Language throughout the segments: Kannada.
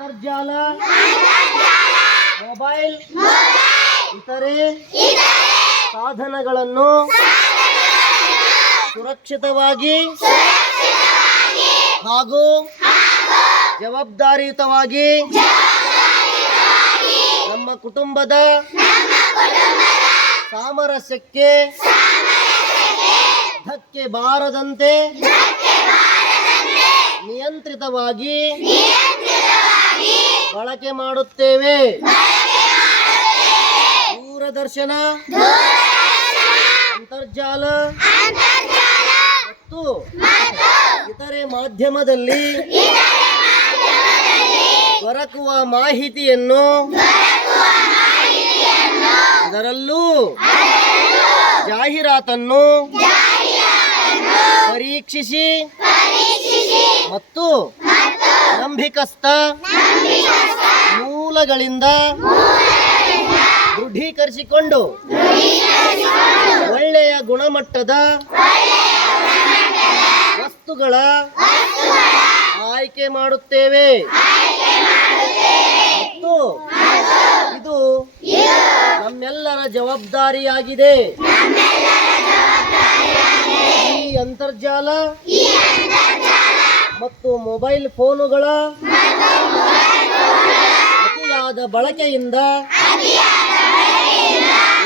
ಅಂತರ್ಜಾಲ ಮೊಬೈಲ್ ಇತರೆ ಸಾಧನಗಳನ್ನು ಸುರಕ್ಷಿತವಾಗಿ ಹಾಗೂ ಜವಾಬ್ದಾರಿಯುತವಾಗಿ ನಮ್ಮ ಕುಟುಂಬದ ಸಾಮರಸ್ಯಕ್ಕೆ ಧಕ್ಕೆ ಬಾರದಂತೆ ನಿಯಂತ್ರಿತವಾಗಿ ಬಳಕೆ ಮಾಡುತ್ತೇವೆ. ದೂರದರ್ಶನ ಅಂತರ್ಜಾಲ ಮತ್ತು ಇತರೆ ಮಾಧ್ಯಮದಲ್ಲಿ ದೊರಕುವ ಮಾಹಿತಿಯನ್ನು ಅದರಲ್ಲೂ ಜಾಹೀರಾತನ್ನು ಪರೀಕ್ಷಿಸಿ ಮತ್ತು ನಂಬಿಕಸ್ಥ ಮೂಲಗಳಿಂದ ದೃಢೀಕರಿಸಿಕೊಂಡು ಒಳ್ಳೆಯ ಗುಣಮಟ್ಟದ ವಸ್ತುಗಳ ಆಯ್ಕೆ ಮಾಡುತ್ತೇವೆ. ಮತ್ತು ಇದು ನಮ್ಮೆಲ್ಲರ ಜವಾಬ್ದಾರಿಯಾಗಿದೆ. ಈ ಅಂತರ್ಜಾಲ ಮತ್ತು ಮೊಬೈಲ್ ಫೋನುಗಳ ಅತಿಯಾದ ಬಳಕೆಯಿಂದ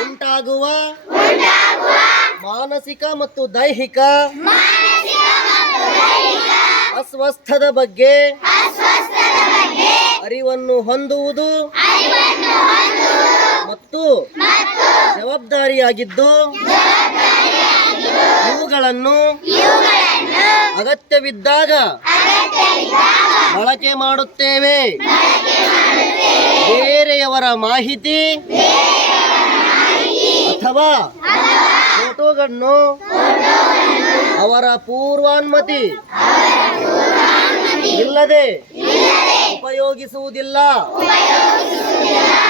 ಉಂಟಾಗುವ ಮಾನಸಿಕ ಮತ್ತು ದೈಹಿಕ ಅಸ್ವಸ್ಥದ ಬಗ್ಗೆ ಅರಿವನ್ನು ಹೊಂದುವುದು ಮತ್ತು ಜವಾಬ್ದಾರಿಯಾಗಿದ್ದು ಇವುಗಳನ್ನು ಅಗತ್ಯವಿದ್ದಾಗ ಬಳಕೆ ಮಾಡುತ್ತೇವೆ. ಮಾಹಿತಿ? ಅಥವಾ ಫೋಟೋಗಳನ್ನು ಅವರ ಪೂರ್ವಾನುಮತಿ? ಇಲ್ಲದೆ ಉಪಯೋಗಿಸುವುದಿಲ್ಲ.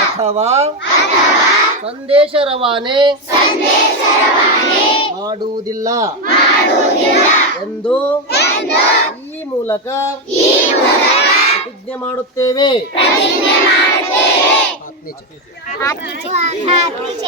ಅಥವಾ ಸಂದೇಶ ರವಾನೆ ಮಾಡುವುದಿಲ್ಲ ಎಂದು ಈ ಮೂಲಕ ಪ್ರತಿಜ್ಞೆ ಮಾಡುತ್ತೇವೆ. হাত নিচে।